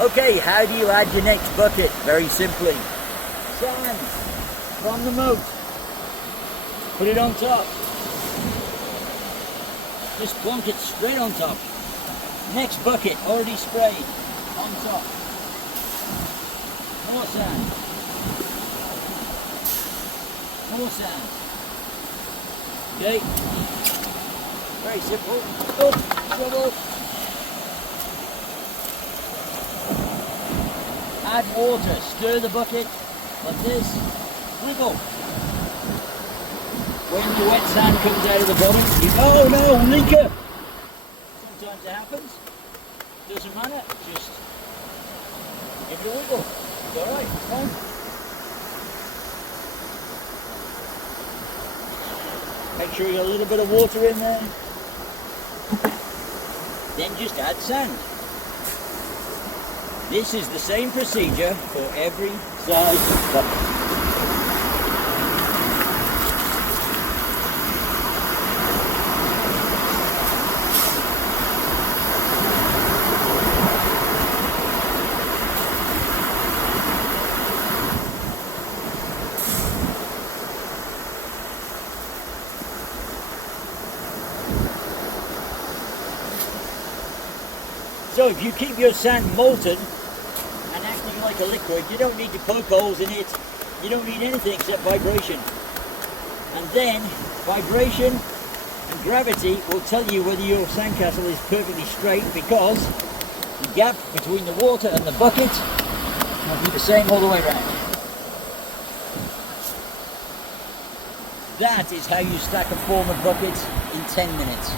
Okay, how do you add your next bucket? Very simply. Sand from the moat. Put it on top. Just plonk it straight on top. Next bucket, already sprayed, on top. More sand. More sand. Okay. Very simple. Up, shovel. Add water. Stir the bucket like this. Wiggle. When the wet sand comes out of the bottom, oh no, leaker! Sometimes it happens. Doesn't matter. Just give it a wiggle. It's alright, it's fine. Make sure you got a little bit of water in there. Then just add sand. This is the same procedure for every size bucket. So if you keep your sand molten and acting like a liquid, you don't need to poke holes in it. You don't need anything except vibration. And then vibration and gravity will tell you whether your sandcastle is perfectly straight, because the gap between the water and the bucket will be the same all the way around. That is how you stack and form a bucket in 10 minutes.